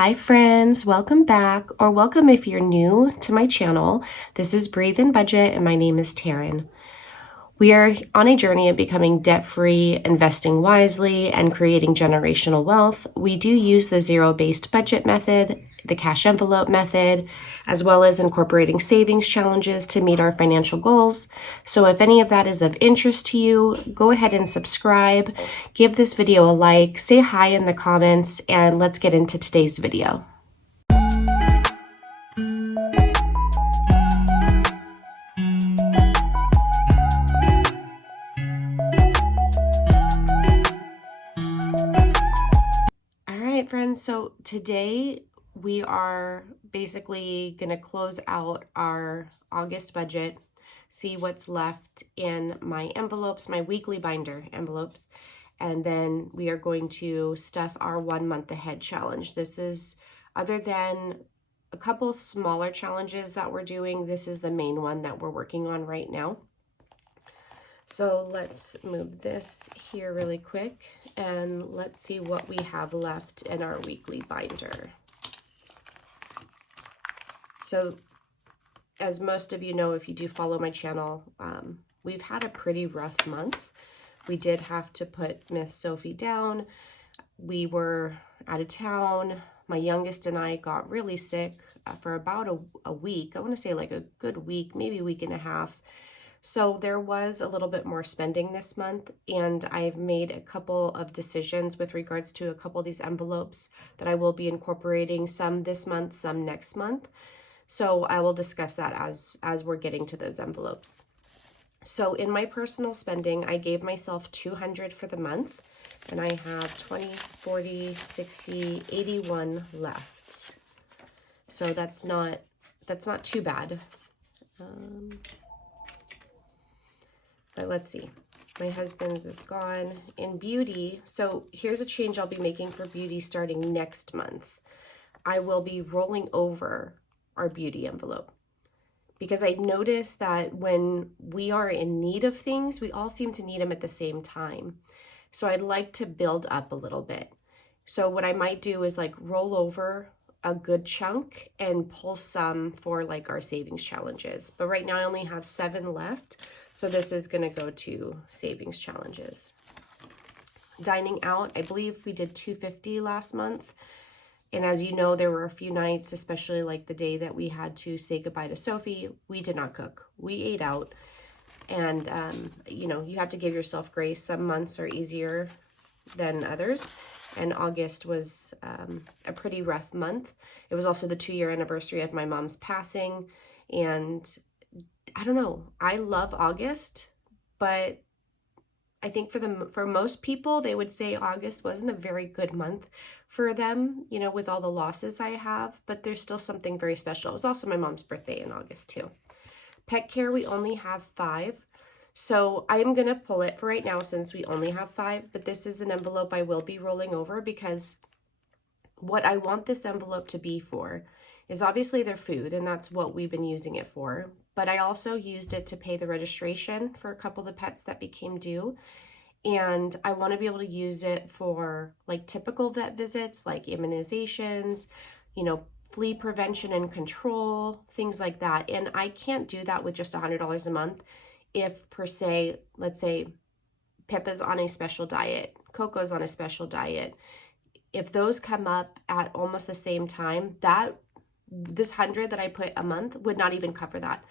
Hi friends, welcome back, or welcome if you're new to my channel. This is Breathe and Budget and my name is Taryn. We are on a journey of becoming debt-free, investing wisely, and creating generational wealth. We do use the zero-based budget method, the cash envelope method, as well as incorporating savings challenges to meet our financial goals. So if any of that is of interest to you, go ahead and subscribe, give this video a like, say hi in the comments, and let's get into today's video. Friends, so today we are basically going to close out our August budget, see what's left in my envelopes, my weekly binder envelopes, and then we are going to stuff our 1 month ahead challenge. This is, other than a couple smaller challenges that we're doing, this is the main one that we're working on right now. So let's move this here really quick and let's see what we have left in our weekly binder. So as most of you know, if you do follow my channel, we've had a pretty rough month. We did have to put Miss Sophie down. We were out of town. My youngest and I got really sick for about a week. I want to say like a good week, maybe a week and a half. So there was a little bit more spending this month, and I've made a couple of decisions with regards to a couple of these envelopes that I will be incorporating, some this month, some next month. So I will discuss that as we're getting to those envelopes. So in my personal spending, I gave myself $200 for the month, and I have 20, 40, 60, 81 left. So that's not too bad. But let's see, my husband's is gone. In beauty, so here's a change I'll be making for beauty starting next month. I will be rolling over our beauty envelope because I noticed that when we are in need of things, we all seem to need them at the same time. So I'd like to build up a little bit. So what I might do is like roll over a good chunk and pull some for like our savings challenges. But right now I only have 7 left. So this is going to go to savings challenges. Dining out, I believe we did $250 last month. And as you know, there were a few nights, especially like the day that we had to say goodbye to Sophie, we did not cook. We ate out. And, you know, you have to give yourself grace. Some months are easier than others. And August was a pretty rough month. It was also the 2-year anniversary of my mom's passing. And I don't know, I love August, but I think for most people, they would say August wasn't a very good month for them, you know, with all the losses I have, but there's still something very special. It was also my mom's birthday in August too. Pet care, we only have 5. So I'm going to pull it for right now since we only have 5, but this is an envelope I will be rolling over because what I want this envelope to be for is obviously their food, and that's what we've been using it for. But I also used it to pay the registration for a couple of the pets that became due. And I want to be able to use it for like typical vet visits, like immunizations, you know, flea prevention and control, things like that. And I can't do that with just $100 a month if per se, let's say Pippa's on a special diet, Coco's on a special diet. If those come up at almost the same time, this $100 that I put a month would not even cover that.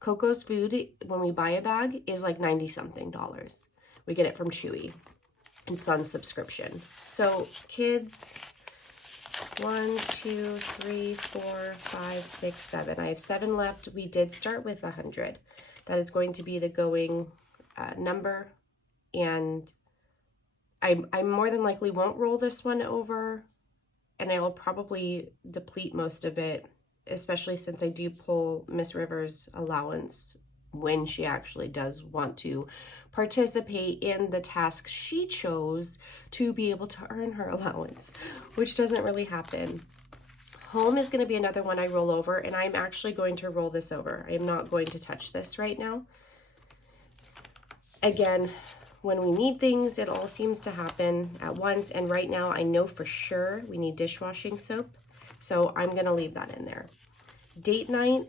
Coco's food, when we buy a bag, is like $90-something. We get it from Chewy. It's on subscription. So kids, 1, 2, 3, 4, 5, 6, 7. I have 7 left. We did start with 100. That is going to be the going number. And I more than likely won't roll this one over. And I will probably deplete most of it, especially since I do pull Miss Rivers' allowance when she actually does want to participate in the task she chose to be able to earn her allowance, which doesn't really happen. Home is going to be another one I roll over, and I'm actually going to roll this over. I am not going to touch this right now. Again, when we need things, it all seems to happen at once. And right now I know for sure we need dishwashing soap. So I'm going to leave that in there. Date night,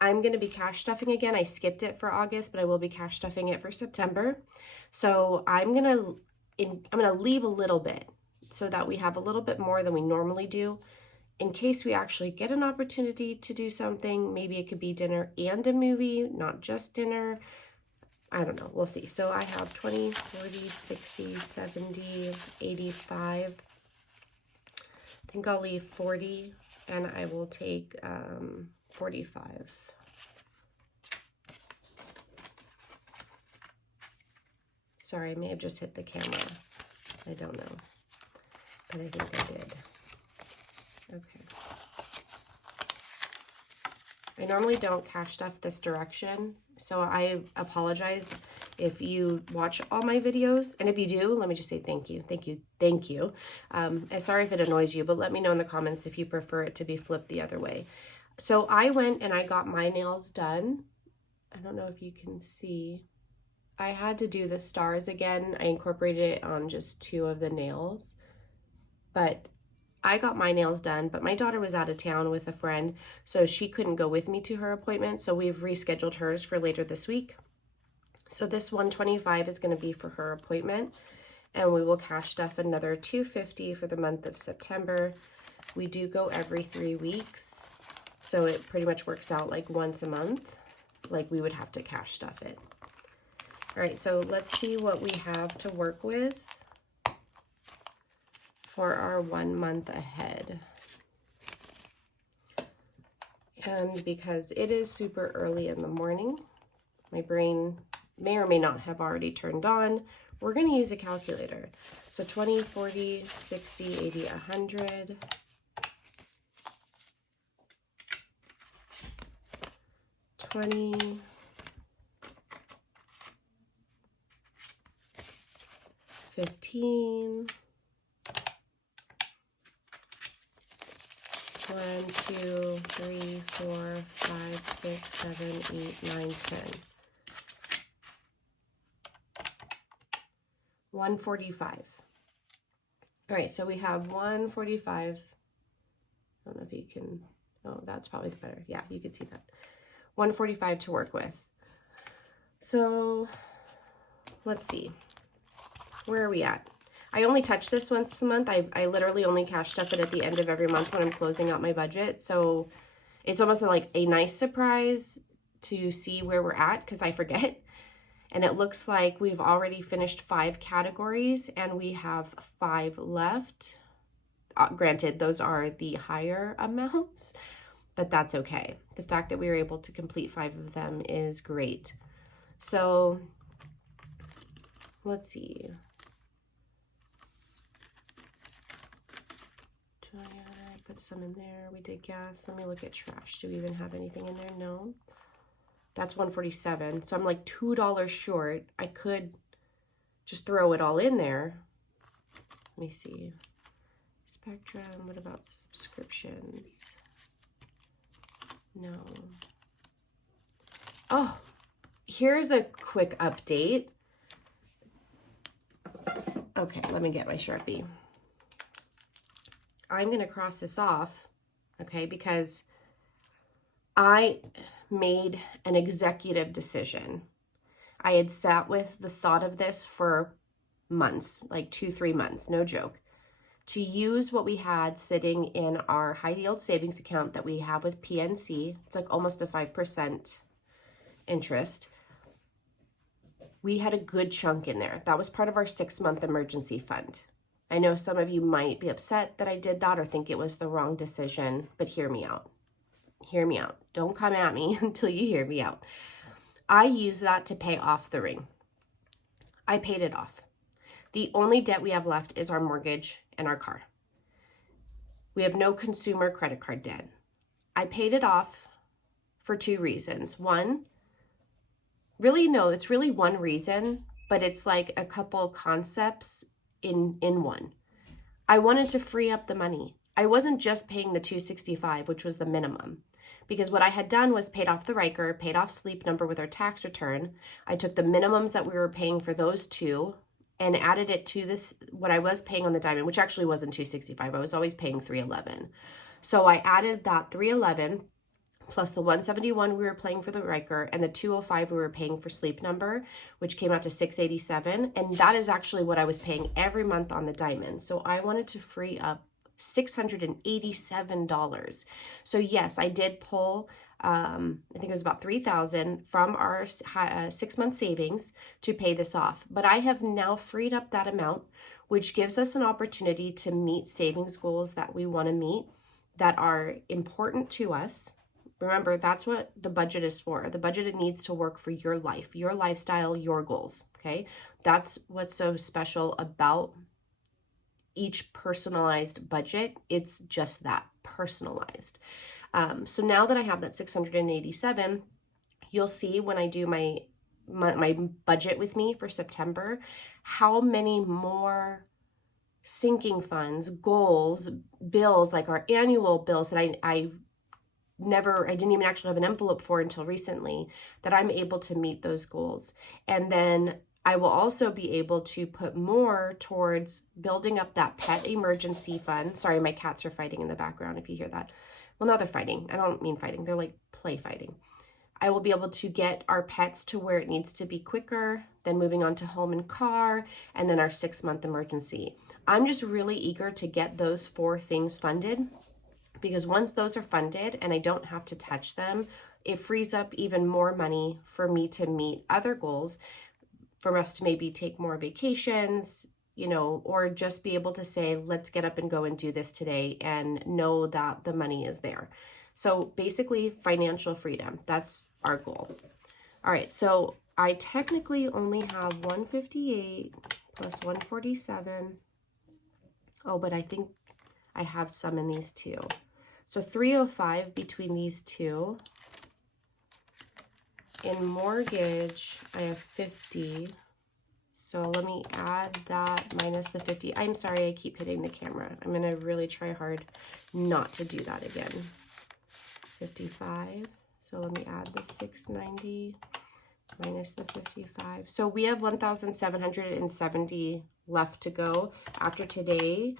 I'm going to be cash stuffing again. I skipped it for August, but I will be cash stuffing it for September. So I'm going to leave a little bit so that we have a little bit more than we normally do in case we actually get an opportunity to do something. Maybe it could be dinner and a movie, not just dinner. I don't know. We'll see. So I have 20, 40, 60, 70, 85. I think I'll leave 40 and I will take 45. Sorry, I may have just hit the camera. I don't know, but I think I did. Okay. I normally don't cash stuff this direction, so I apologize if you watch all my videos. And if you do, let me just say thank you, thank you, thank you. I'm sorry if it annoys you, but let me know in the comments if you prefer it to be flipped the other way. So I went and I got my nails done. I don't know if you can see. I had to do the stars again. I incorporated it on just 2 of the nails, but I got my nails done, but my daughter was out of town with a friend, so she couldn't go with me to her appointment. So we've rescheduled hers for later this week. So this $125 is going to be for her appointment, and we will cash stuff another $250 for the month of September. We do go every 3 weeks, so it pretty much works out like once a month, like we would have to cash stuff it. All right, so let's see what we have to work with for our 1 month ahead. And because it is super early in the morning, my brain may or may not have already turned on, we're going to use a calculator. So 20, 40, 60, 80, 100. $20, 15, 1, 2, 3, 4, 5, 6, 7, 8, 9, 10. 145. All right, so we have 145. I don't know if you can, oh, that's probably the better. Yeah, you can see that. 145 to work with. So let's see. Where are we at? I only touch this once a month. I literally only cash stuff it at the end of every month when I'm closing out my budget. So it's almost like a nice surprise to see where we're at because I forget. And it looks like we've already finished 5 categories and we have 5 left. Granted, those are the higher amounts, but that's okay. The fact that we were able to complete 5 of them is great. So let's see. I put some in there. We did gas. Let me look at trash. Do we even have anything in there? No. That's 147. So I'm like $2 short. I could just throw it all in there. Let me see. Spectrum. What about subscriptions? No. Oh, here's a quick update. Okay, let me get my Sharpie. I'm going to cross this off, okay, because I made an executive decision. I had sat with the thought of this for months, like 2-3 months, no joke, to use what we had sitting in our high yield savings account that we have with PNC. It's like almost a 5% interest. We had a good chunk in there. That was part of our 6-month emergency fund. I know some of you might be upset that I did that or think it was the wrong decision, but hear me out. Hear me out. Don't come at me until you hear me out. I used that to pay off the ring. I paid it off. The only debt we have left is our mortgage and our car. We have no consumer credit card debt. I paid it off for 2 reasons. One, really, no, it's really one reason, but it's like a couple concepts in one. I wanted to free up the money. I wasn't just paying the $265, which was the minimum, because what I had done was paid off the Riker, paid off Sleep Number with our tax return. I took the minimums that we were paying for those 2 and added it to this, what I was paying on the diamond, which actually wasn't $265. I was always paying $311. So I added that $311 plus the $171 we were paying for the Riker and the $205 we were paying for Sleep Number, which came out to $687. And that is actually what I was paying every month on the diamond. So I wanted to free up $687. So yes, I did pull, I think it was about $3,000 from our 6-month savings to pay this off. But I have now freed up that amount, which gives us an opportunity to meet savings goals that we want to meet that are important to us. Remember, that's what the budget is for. The budget, it needs to work for your life, your lifestyle, your goals, okay? That's what's so special about each personalized budget. It's just that, personalized. So now that I have that 687, you'll see when I do my budget with me for September, how many more sinking funds, goals, bills, like our annual bills that I didn't even actually have an envelope for until recently, that I'm able to meet those goals. And then I will also be able to put more towards building up that pet emergency fund. Sorry, my cats are fighting in the background if you hear that. Well, no, they're fighting. I don't mean fighting. They're like play fighting. I will be able to get our pets to where it needs to be quicker, then moving on to home and car, and then our 6-month emergency. I'm just really eager to get those 4 things funded, because once those are funded and I don't have to touch them, it frees up even more money for me to meet other goals, for us to maybe take more vacations, you know, or just be able to say, let's get up and go and do this today, and know that the money is there. So basically financial freedom, that's our goal. All right, so I technically only have 158 plus 147. Oh, but I think I have some in these two. So 305 between these two. In mortgage, I have 50. So let me add that minus the 50. I'm sorry, I keep hitting the camera. I'm going to really try hard not to do that again. 55. So let me add the 690 minus the 55. So we have 1,770 left to go. After today,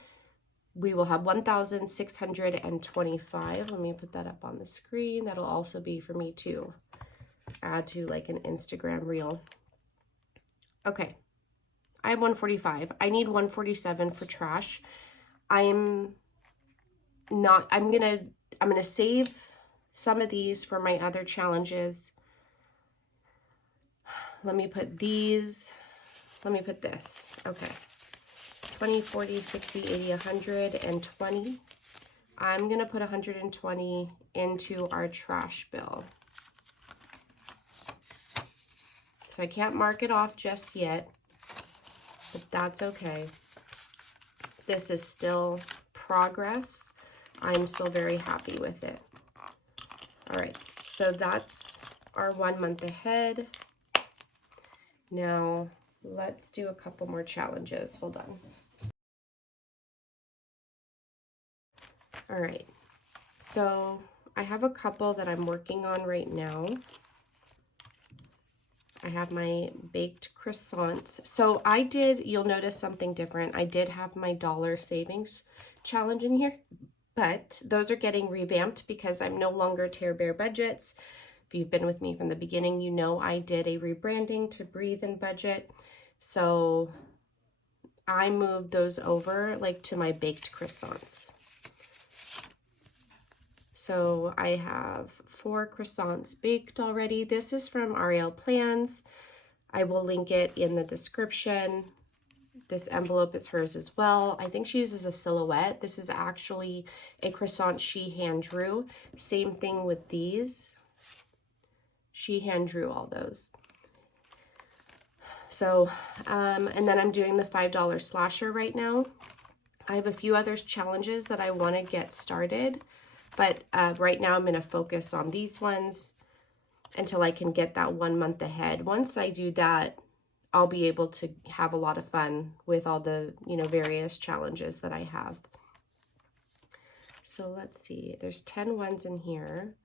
we will have 1,625. Let me put that up on the screen. That'll also be for me to add to like an Instagram reel. Okay, I have 145. I need 147 for trash. I'm gonna save some of these for my other challenges. Let me put this. Okay. 20, 40, 60, 80, 120. I'm going to put 120 into our trash bill. So I can't mark it off just yet, but that's okay. This is still progress. I'm still very happy with it. All right, so that's our 1 month ahead. Now, let's do a couple more challenges. Hold on. All right, so I have a couple that I'm working on right now. I have my baked croissants. So you'll notice something different. I did have my dollar savings challenge in here, but those are getting revamped because I'm no longer Tear Bear Budgets. If you've been with me from the beginning, you know I did a rebranding to Breathe and Budget. So I moved those over like to my baked croissants. So I have 4 croissants baked already. This is from Arielle Plans. I will link it in the description. This envelope is hers as well. I think she uses a silhouette. This is actually a croissant she hand drew. Same thing with these. She hand drew all those. So, and then I'm doing the $5 slasher right now. I have a few other challenges that I want to get started, but right now I'm going to focus on these ones until I can get that 1 month ahead. Once I do that, I'll be able to have a lot of fun with all the, various challenges that I have. So let's see, there's 10 ones in here.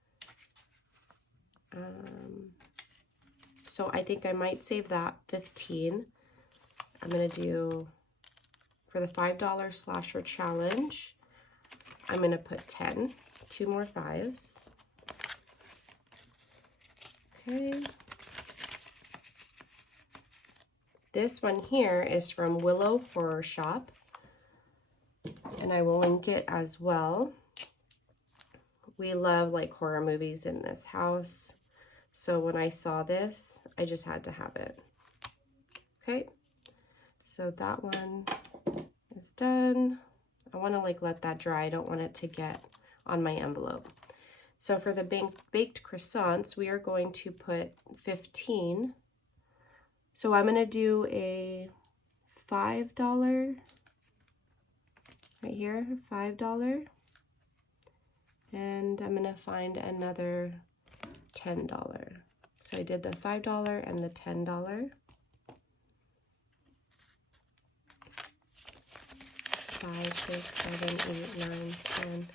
So I think I might save that 15. I'm going to do, for the $5 slasher challenge, I'm going to put 10, 2 more 5s. Okay. This one here is from Willow Horror Shop, and I will link it as well. We love like horror movies in this house, so when I saw this, I just had to have it. Okay, so that one is done. I want to like let that dry. I don't want it to get on my envelope. So for the baked croissants, we are going to put 15. So I'm going to do a $5 right here, $5. And I'm going to find another $10. So I did the $5 and the $10. 5, 6, 7, 8, 9, 10,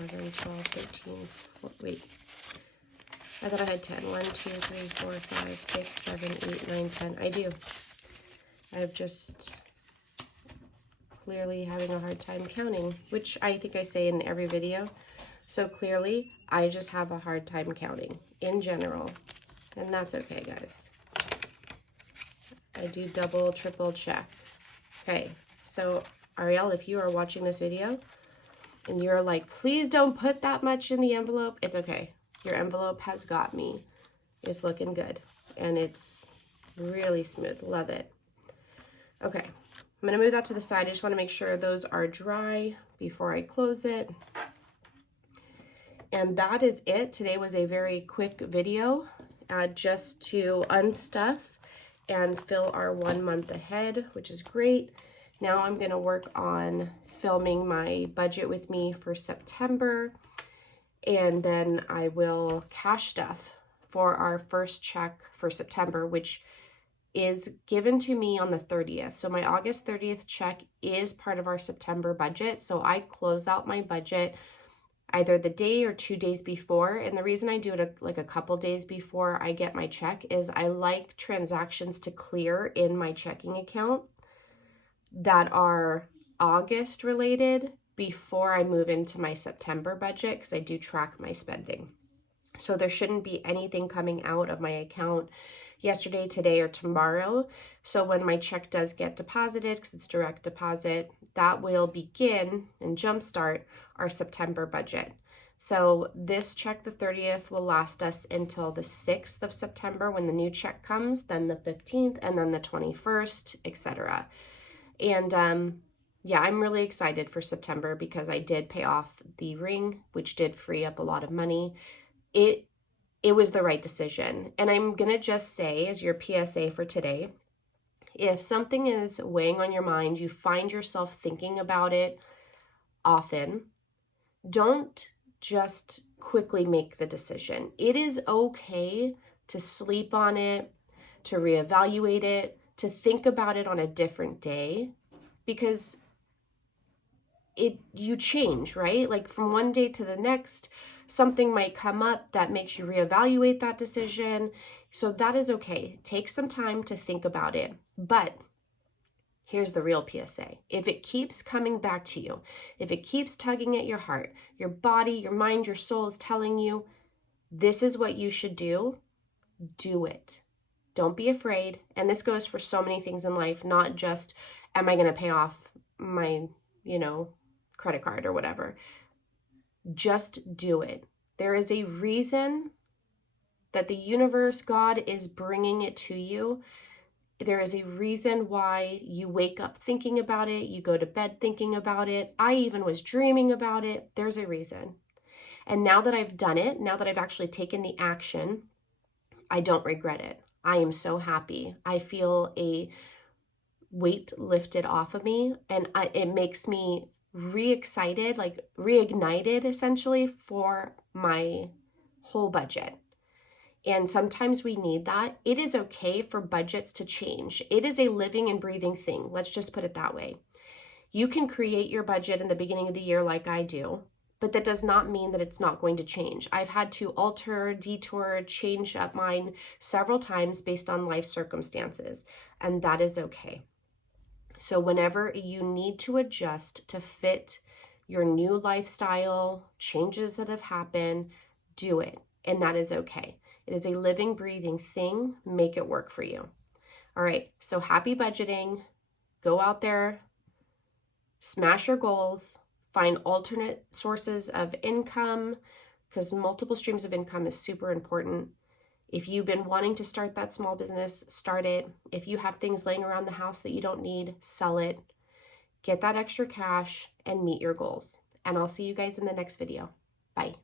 11, 12, 13, 14, wait. I thought I had 10. 1, 2, 3, 4, 5, 6, 7, 8, 9, 10. I do. I'm just clearly having a hard time counting, which I think I say in every video. So clearly, I just have a hard time counting in general. And that's okay, guys. I do double, triple check. Okay, so Arielle, if you are watching this video and you're like, please don't put that much in the envelope, it's okay. Your envelope has got me. It's looking good. And it's really smooth. Love it. Okay, I'm going to move that to the side. I just want to make sure those are dry before I close it. And that is it. Today was a very quick video just to unstuff and fill our 1 month ahead, which is great. Now I'm going to work on filming my budget with me for September, and then I will cash stuff for our first check for September, which is given to me on the 30th. So my August 30th check is part of our September budget. So I close out my budget either the day or 2 days before. And the reason I do it like a couple days before I get my check is I like transactions to clear in my checking account that are August related before I move into my September budget, because I do track my spending. So there shouldn't be anything coming out of my account yesterday, today, or tomorrow. So when my check does get deposited, because it's direct deposit, that will begin and jumpstart our September budget. So this check, the 30th, will last us until the 6th of September when the new check comes, then the 15th, and then the 21st, etc. And yeah, I'm really excited for September because I did pay off the ring, which did free up a lot of money. It was the right decision. And I'm going to just say, as your PSA for today, if something is weighing on your mind, you find yourself thinking about it often, don't just quickly make the decision. It is okay to sleep on it, to reevaluate it, to think about it on a different day, because you change, right? Like from one day to the next, something might come up that makes you reevaluate that decision. So that is okay. Take some time to think about it. But here's the real PSA. If it keeps coming back to you, if it keeps tugging at your heart, your body, your mind, your soul is telling you, this is what you should do, do it. Don't be afraid. And this goes for so many things in life, not just, am I going to pay off my, credit card or whatever. Just do it. There is a reason that the universe, God, is bringing it to you. There is a reason why you wake up thinking about it. You go to bed thinking about it. I even was dreaming about it. There's a reason. And now that I've done it, now that I've actually taken the action, I don't regret it. I am so happy. I feel a weight lifted off of me, and it makes me re-excited, like reignited essentially for my whole budget. And sometimes we need that. It is okay for budgets to change. It is a living and breathing thing. Let's just put it that way. You can create your budget in the beginning of the year like I do, but that does not mean that it's not going to change. I've had to alter, detour, change up mine several times based on life circumstances, and that is okay. So whenever you need to adjust to fit your new lifestyle, changes that have happened, do it. And that is okay. It is a living, breathing thing. Make it work for you. All right, so happy budgeting. Go out there, smash your goals, find alternate sources of income, because multiple streams of income is super important. If you've been wanting to start that small business, start it. If you have things laying around the house that you don't need, sell it. Get that extra cash and meet your goals. And I'll see you guys in the next video. Bye.